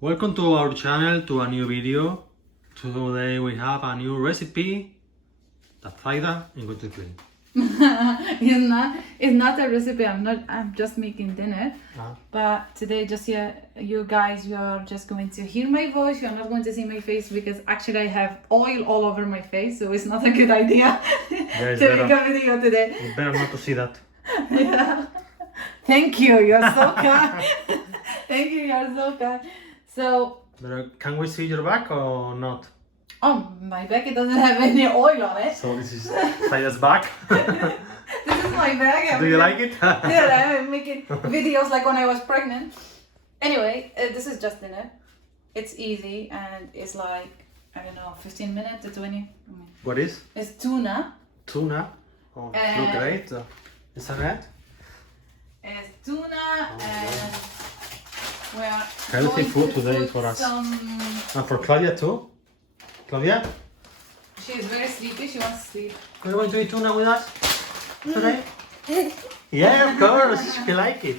Welcome to our channel, to a new video. Today we have a new recipe that Zaida is going to clean. It's not a recipe. I'm just making dinner. Ah. But today, you guys, you are just going to hear my voice. You're not going to see my face because actually I have oil all over my face, so it's not a good idea to make a video today. It's better not to see that. Yeah. Thank you. You're so kind. Thank you. You're so kind. So. But, can we see your back or not? Oh, my back, it doesn't have any oil on it. So this is Zaida's back. This is my bag. Do you like it? Yeah, I'm making videos like when I was pregnant. Anyway, this is just dinner. It's easy and it's like, I don't know, 15 minutes to 20. What is? It's tuna. Tuna. Oh, look great. Is that right? It's tuna and we are Healthy going food to today put for us. some... And for Claudia too? Claudia? She is very sleepy. She wants to sleep. Are you going to eat tuna with us today? Yeah, of course. She like it.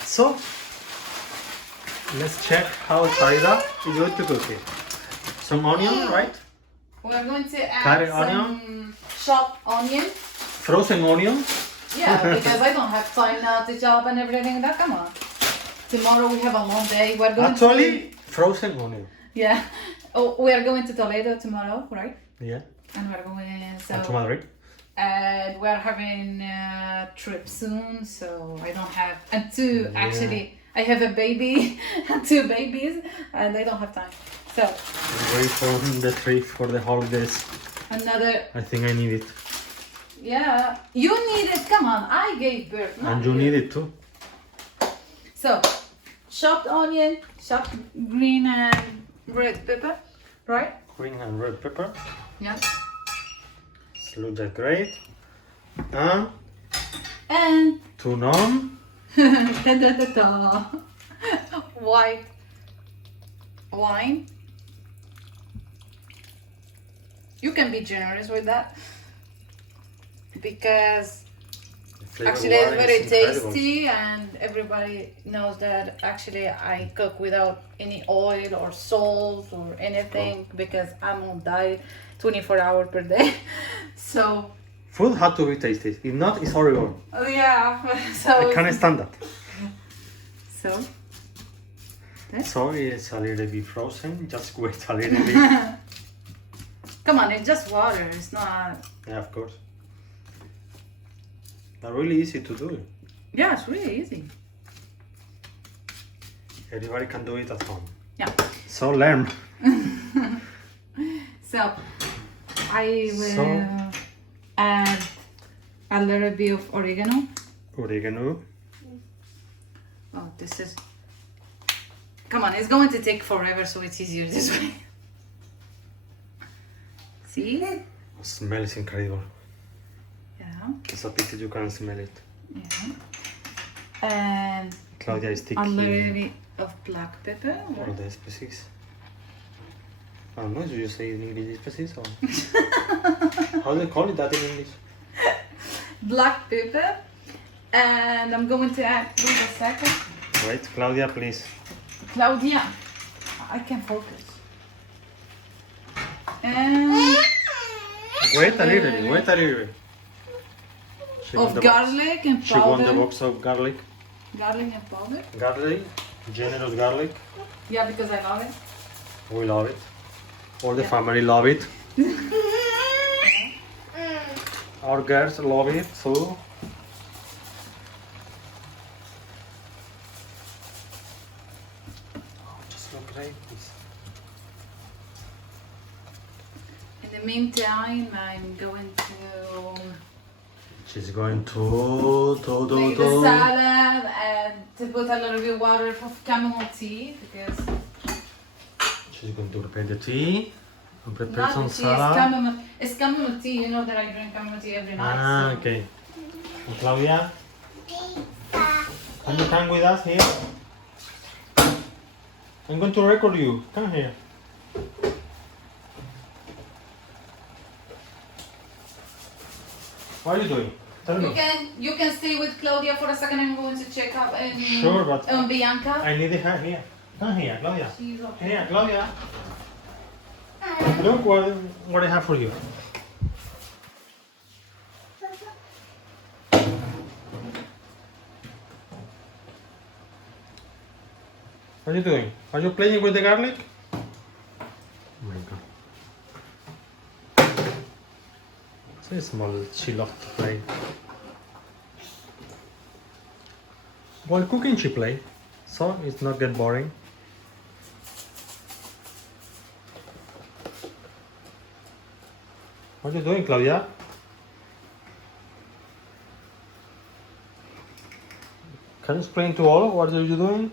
So, let's check how Zaida is going to cook it. Some onion, right? We're going to add Curry some chopped onion. Frozen onion. Yeah, because I don't have time now to chop and everything. That come on. Tomorrow we have a long day. We're going Actually, frozen onion. Yeah. Oh, we are going to Toledo tomorrow, right? Yeah. And we're going And to Madrid. and we're having a trip soon, so I don't have actually I have a baby and 2 babies and I don't have time. So Wait for the trip for the holidays. another I think I need it. yeah. You need it, come on, I gave birth. And you need it too. So chopped onion, chopped green and red pepper, right? Green and red pepper. Yeah. This looks like great. And Tuna. white wine. You can be generous with that because actually it's very tasty and everybody knows that actually I cook without any oil or salt or anything because I'm on diet 24 hours per day. So Food had to be tasty. If not, it's horrible. yeah, so I can't stand that. so So it's a little bit frozen. Just wait a little bit. come on, it's just water, it's not. Yeah, of course. But really easy to do. Yeah, it's really easy. Everybody can do it at home. Yeah. So learn. So I will add a little bit of oregano. Oregano. Oh, this is... Come on, it's going to take forever, so it's easier this way. See? The smell is incredible. Yeah. It's a pity you can't smell it. Yeah. And Claudia is a taking little bit of black pepper. all the species. I don't know, do you say in English species or how do they call it that in English? Black pepper. And I'm going to add, wait a second. Wait, Claudia, please. Claudia, I can focus. And Wait a little bit, wait a little bit. She won of the garlic and She won the powder. box of garlic. Garlic and powder. Garlic, generous garlic. Yeah, because I love it. We love it. All the Yeah. family love it. Our girls love it too. Oh, just look great. In the meantime, I'm going to She's going to make the salad and to put a little bit of water of chamomile tea because She's going to prepare the tea and prepare not some the tea, salad. it's chamomile tea. You know that I drink chamomile tea every night. Ah, so. okay. And Claudia, can you come with us here? I'm going to record you. Come here. What are you doing? Tell me. You can stay with Claudia for a second. I'm going to check up and Sure, but on Bianca. I need her here. Come here, Claudia. She's okay. Here, Claudia. Look what I have for you. What are you doing? Are you playing with the garlic? Oh my god. So small, she loves to play. While cooking she play, so it's not get boring. What are you doing, Claudia? Can you explain to all what are you doing?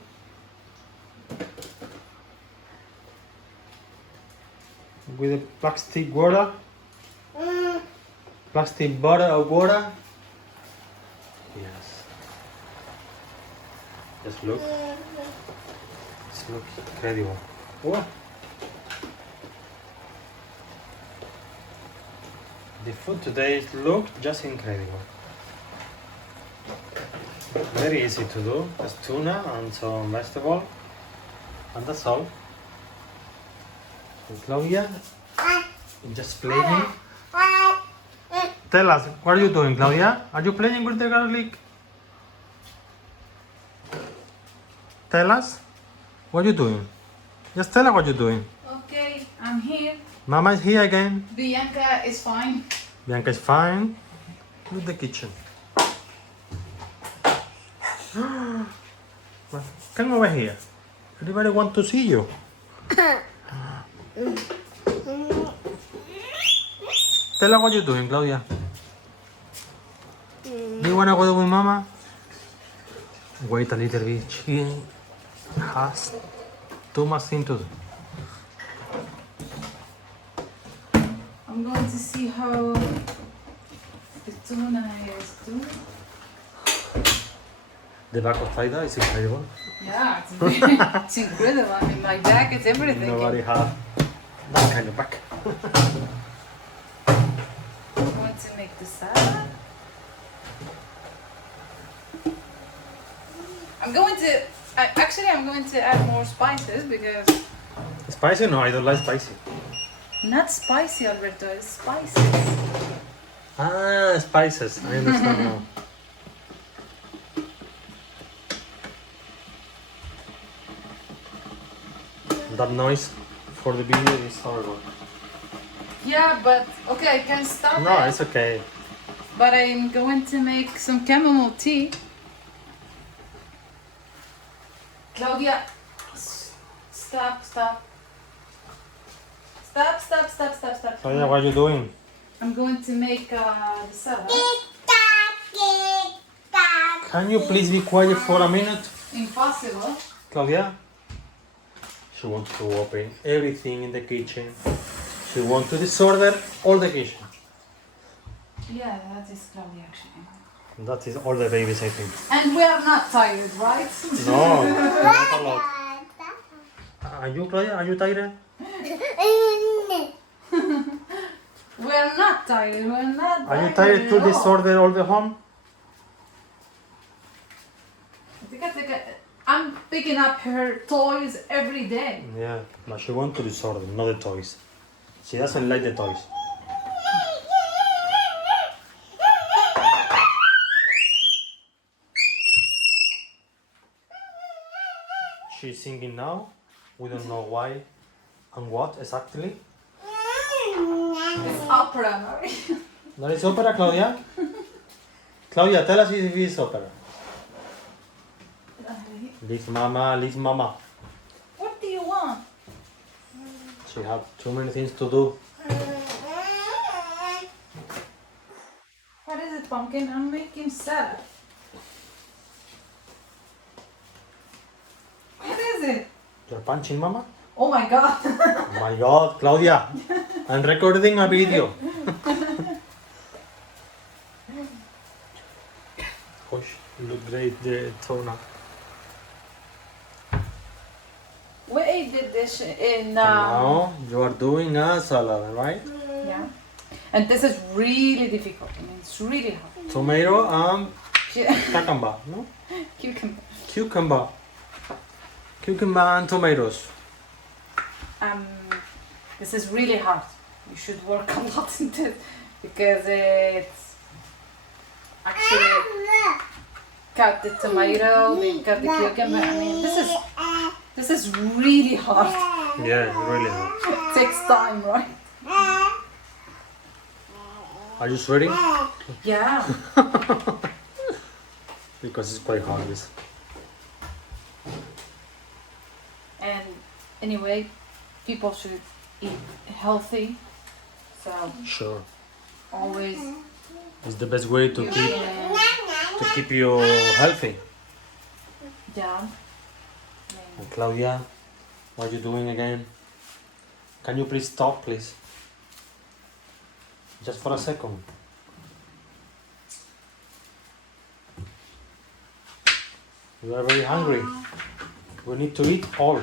With a plastic water? Plastic bottle of water? Yes. Just look. It's look incredible. What? The food today look just incredible. Very easy to do. Just tuna and some vegetable. And that's all. And Claudia, just playing. Tell us, what are you doing, Claudia? Are you playing with the garlic? Tell us, what are you doing? Just tell us what you're doing. Okay, I'm here. Mama is here again. Bianca is fine. Bianca is fine. With the kitchen. Come over here. Everybody want to see you. Tell her what you're doing, Claudia. Do you want to go with Mama? Wait a little bit. She has too much thing to do. I'm going to see how the tuna is doing. The back of Taida is incredible. Yeah, it's incredible. I mean, my back is everything. Nobody has that kind of back. I'm going to make the salad. I'm going to add more spices because Spicy? No, I don't like spicy. not spicy, Alberto. It's spices. Ah, spices. I understand now. That noise for the video is horrible. Yeah, but okay, I can stop No, it. it's okay. But I'm going to make some chamomile tea. Claudia, stop. Stop. Claudia, what are you doing? I'm going to make the salad. Can you please be quiet for a minute? Impossible. Claudia? She wants to open everything in the kitchen. She wants to disorder all the kitchen. Yeah, that is Claudia actually. That is all the babies, I think. And we are not tired, right? No, not a lot. Are you, Claudia? Are you tired? We are not tired. We're not. Are you tired to at all. disorder all the home? I'm picking up her toys every day. Yeah, but she wants to disorder, not the toys. She doesn't like the toys. She's singing now. We don't know why and what exactly. It's opera, Mary. That is opera, Claudia? Claudia, tell us if it's opera. Leave mama, leave mama. What do you want? She has too many things to do. What is it, pumpkin? I'm making salad. What is it? You're punching mama? Oh my god. Oh my god, Claudia. I'm recording a video. Gosh, look great, the tuna. We ate the dish in. Now you are doing a salad, right? Yeah. And this is really difficult. I mean, it's really hard. Tomato and cucumber, no? Cucumber. Cucumber. Cucumber and tomatoes. This is really hard. You should work a lot in this because it's actually cut the tomato, then cut the cucumber. I mean, this is really hard. Yeah, really hard. It takes time, right? Are you sweating? Yeah. Because it's quite hard. This. And anyway, people should eat healthy. So Sure. always It's the best way to you keep can- keep you healthy. yeah. And Claudia, what are you doing again? Can you please stop, please? Just for a second. We are very hungry. We need to eat all.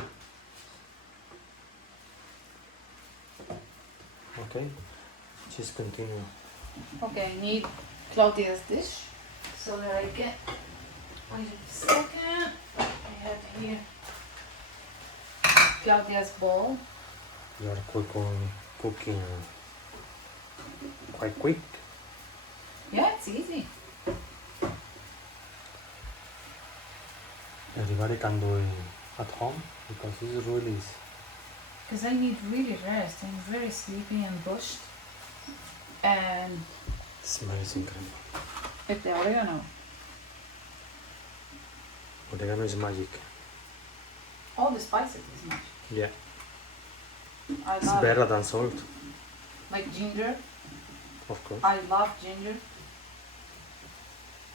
Okay, just continue. Okay, I need Claudia's dish so that I get. Wait a second. I have here Claudia's bowl. You are cooking quite quick. Yeah, it's easy. Everybody can do it at home because it's really easy. Because I need really rest. I'm very sleepy and bushed. And It smells incredible. with the oregano. Oregano is magic. All the spices is much. Yeah, I it's love better it. than salt, Like ginger. of course. I love ginger.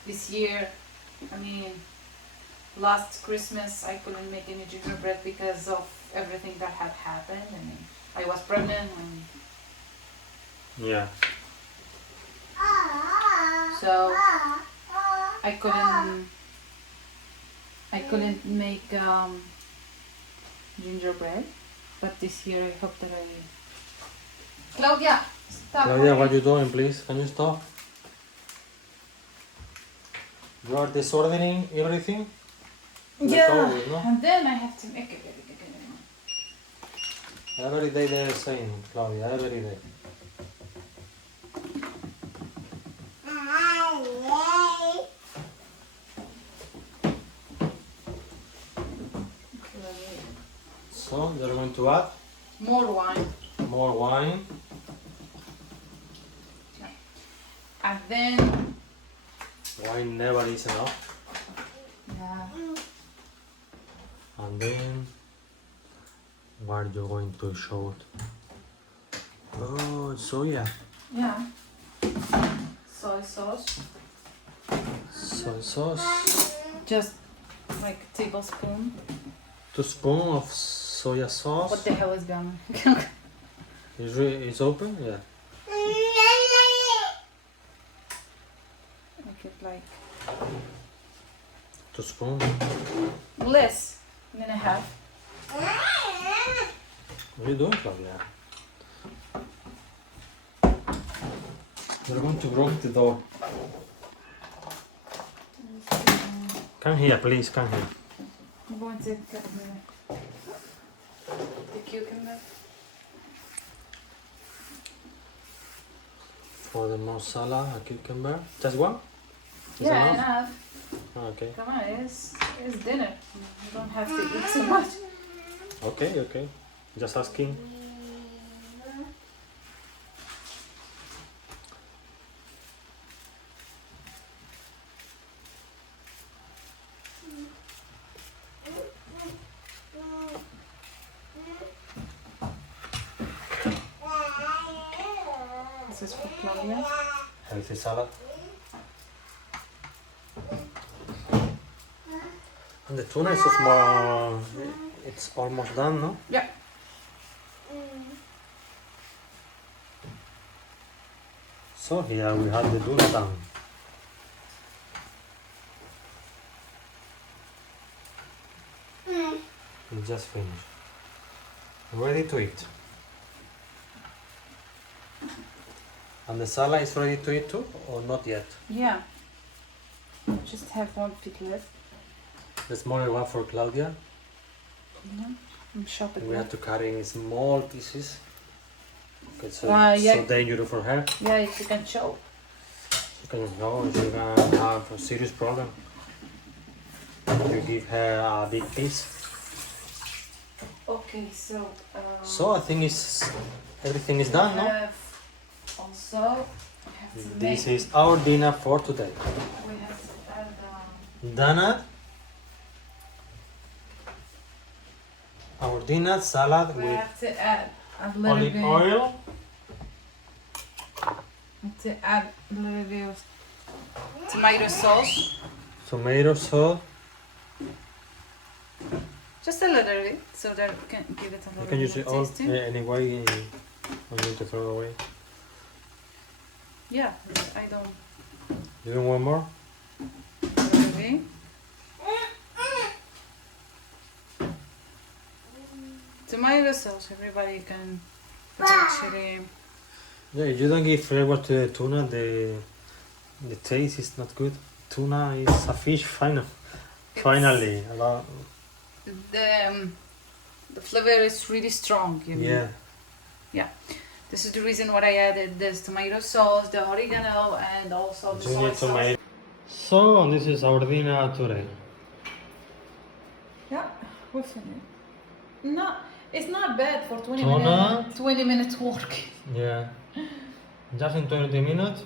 This year, I mean, last Christmas I couldn't make any gingerbread because of everything that had happened. I mean, I was pregnant and Yeah. so I couldn't make gingerbread. But this year I hope that I. Claudia, stop. Claudia, what you doing, please? Can you stop? You are disordering everything? Yeah, Always, no? and then I have to make it. Every day they're saying, Claudia, every day. So they're going to add More wine. more wine. And then, Wine never is enough. yeah, And then what are you going to show it? Oh, soya. yeah, soy sauce, Soy sauce. just like a tablespoon. 2 spoons of soya sauce. What the hell is going on? It's open? Yeah. Make it like 2 spoons. less than a half. What are you doing, Claudia? You're going to break the door. Come here, please, come here. I'm going to cut the cucumber. For the masala, a cucumber. Just one? Is Yeah, enough? enough. Okay. Come on, it's dinner. You don't have to eat so much. Okay, okay. Just asking. This is for Claudia. Healthy salad. And the tuna is small. It's almost done, no? Yeah. So here we have the tuna done. We just finished. Ready to eat. And the salad is ready to eat too, or not yet? Yeah. Just have one piece left. The smaller one for Claudia. I'm shopping. We have to cut it in small pieces. Okay, so, yeah. so dangerous for her. Yeah, if you can choke. You can know she can have a serious problem. You give her a big piece. Okay, so. So I think everything is done, no? Also, we have to This is our dinner for today. We have to add. Dana. Our dinner salad We with have to add a little olive bit. oil. To add a little bit of tomato sauce. Tomato sauce. Just a little bit, so that we can give it a little You can bit use it of all tasting. anyway. You need to throw away. Yeah, I don't. Do you want more? Maybe. Tomato sauce, everybody can. It's actually. Yeah, if you don't give flavor to the tuna, the taste is not good. Tuna is a fish, finally. The flavor is really strong. You mean? Yeah. Yeah. This is the reason why I added this tomato sauce, the oregano, and also the soy sauce. So this is our dinner today. Yeah, we're finished. No, it's not bad for 20 Tuna. minutes. 20 minutes work. Yeah. Just in 20 minutes.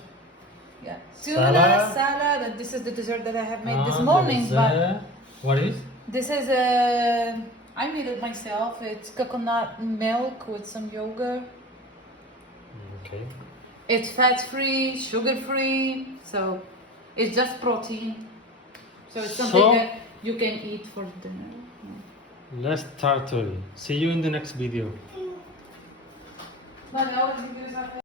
Yeah. Tuna Salad. salad, and this is the dessert that I have made this And morning. But what is? this is I made it myself. It's coconut milk with some yogurt. Okay. It's fat-free, sugar-free, so it's just protein. So it's something that you can eat for dinner. Let's start to. See you in the next video. Vale, ahora si quieres hacer